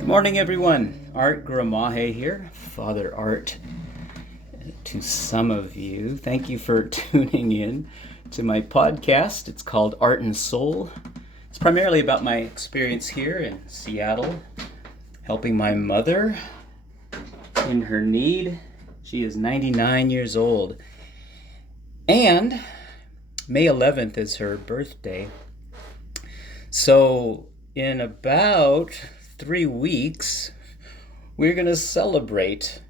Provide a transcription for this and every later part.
Good morning, everyone. Art Gramahe here, Father Art to some of you. Thank you for tuning in to my podcast. It's called Art and Soul. It's primarily about my experience here in Seattle, helping my mother in her need. She is 99 years old. And May 11th is her birthday. So in about 3 weeks, we're going to celebrate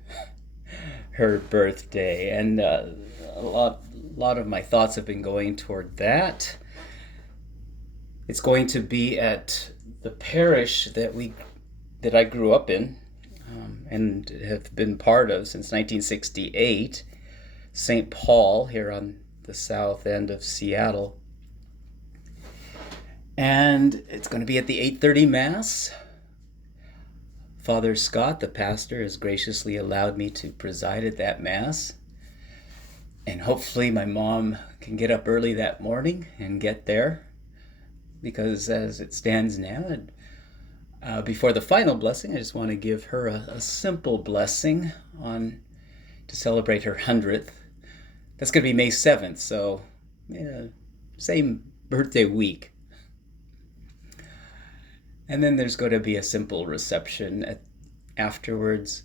her birthday. And a lot of my thoughts have been going toward that. It's going to be at the parish that I grew up in and have been part of since 1968, St. Paul, here on the south end of Seattle. And it's going to be at the 8:30 Mass. Father Scott, the pastor, has graciously allowed me to preside at that Mass. And hopefully my mom can get up early that morning and get there. Because as it stands now, before the final blessing, I just want to give her a simple blessing to celebrate her 100th. That's going to be May 7th, so same birthday week. And then there's going to be a simple reception afterwards.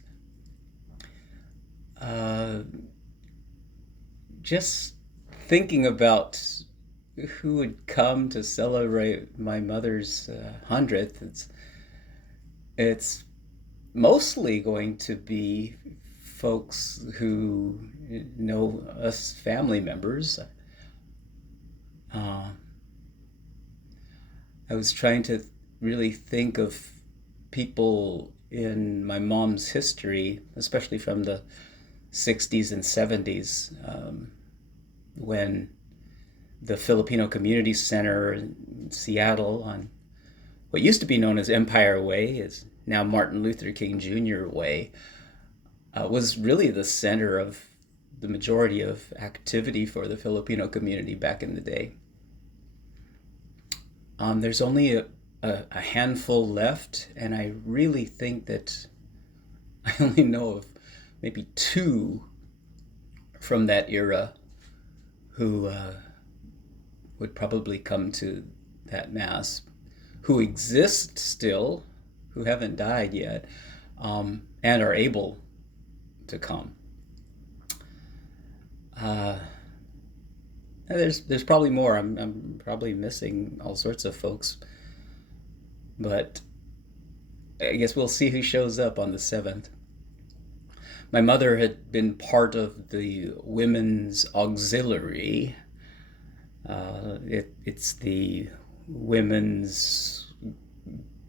Just thinking about who would come to celebrate my mother's 100th, it's mostly going to be folks who know us family members. I was trying to really think of people in my mom's history, especially from the 60s and 70s, when the Filipino Community Center in Seattle on what used to be known as Empire Way, is now Martin Luther King Jr. Way, was really the center of the majority of activity for the Filipino community back in the day. There's only a handful left, and I really think that I only know of maybe 2 from that era who would probably come to that Mass, who exist still, who haven't died yet, and are able to come. There's probably more. I'm probably missing all sorts of folks, but I guess we'll see who shows up on the 7th. My mother had been part of the Women's Auxiliary. It's the women's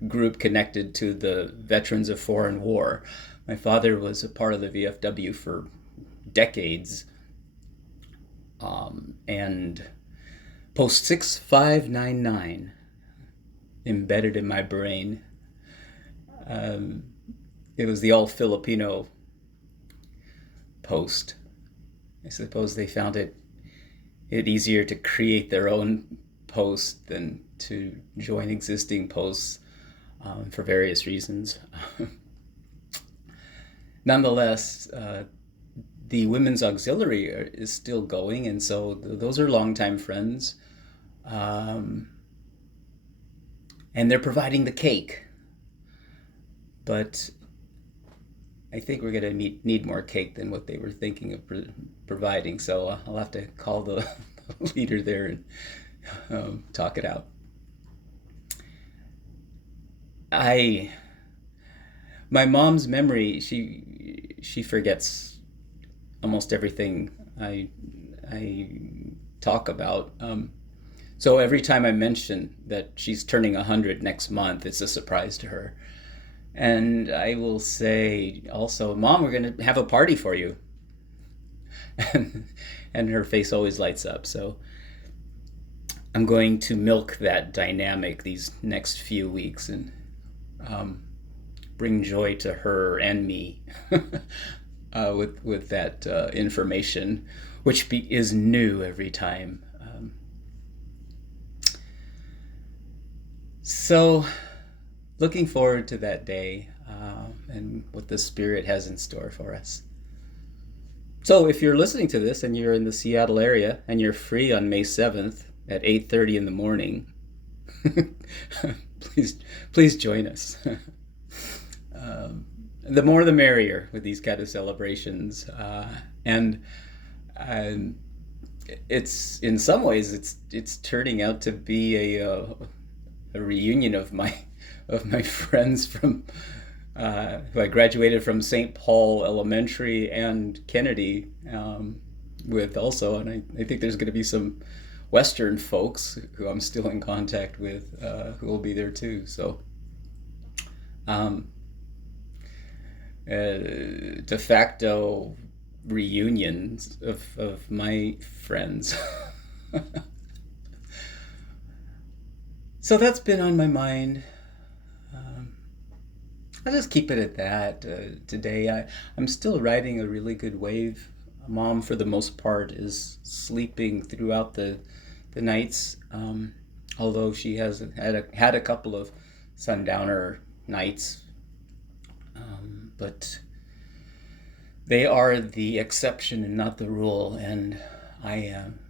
group connected to the Veterans of Foreign War. My father was a part of the VFW for decades. And post 6599 embedded in my brain. It was the all-Filipino post. I suppose they found it easier to create their own post than to join existing posts for various reasons. Nonetheless, the Women's Auxiliary is still going, and so those are longtime friends. And they're providing the cake. But I think we're going to need more cake than what they were thinking of providing, so I'll have to call the leader there and talk it out. My mom's memory, she forgets almost everything I talk about. So every time I mention that she's turning 100 next month, it's a surprise to her. And I will say also, Mom, we're going to have a party for you. And her face always lights up. So I'm going to milk that dynamic these next few weeks and bring joy to her and me with that information, which is new every time. So looking forward to that day and what the Spirit has in store for us. So if you're listening to this and you're in the Seattle area and you're free on May 7th at 8:30 in the morning, please join us. The more the merrier with these kind of celebrations. And it's in some ways it's turning out to be a reunion of my friends from who I graduated from St. Paul Elementary and Kennedy with also, and I think there's going to be some Western folks who I'm still in contact with who will be there too. So de facto reunions of my friends. So that's been on my mind. I'll just keep it at that. Today I'm still riding a really good wave. Mom, for the most part, is sleeping throughout the nights, although she has had a couple of sundowner nights. But they are the exception and not the rule. And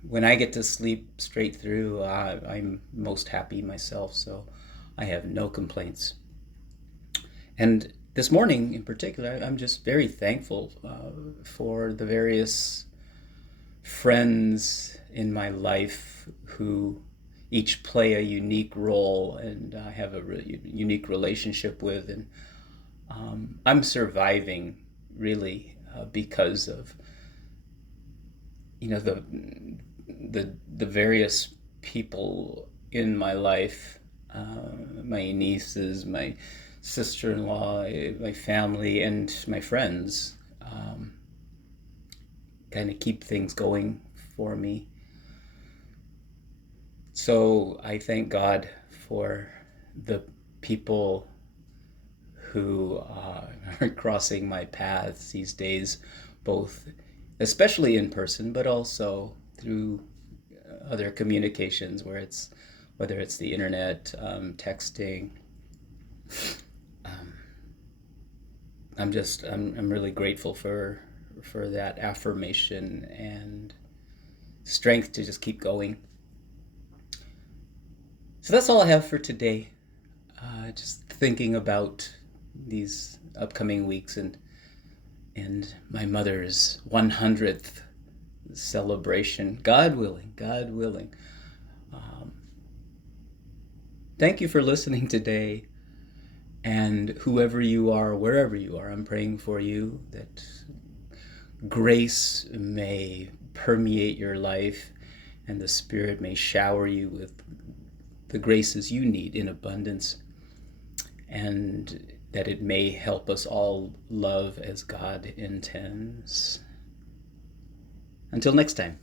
when I get to sleep straight through, I'm most happy myself. So I have no complaints. And this morning in particular, I'm just very thankful for the various friends in my life who each play a unique role and I have a really unique relationship with. And I'm surviving really because of the various people in my life, my nieces, my sister-in-law, my family, and my friends kind of keep things going for me. So I thank God for the people who are crossing my paths these days, both especially in person, but also through other communications whether it's the internet, texting. I'm really grateful for that affirmation and strength to just keep going. So that's all I have for today. Just thinking about these upcoming weeks and my mother's 100th celebration. God willing. Thank you for listening today. And whoever you are, wherever you are, I'm praying for you that grace may permeate your life and the Spirit may shower you with the graces you need in abundance, and that it may help us all love as God intends. Until next time.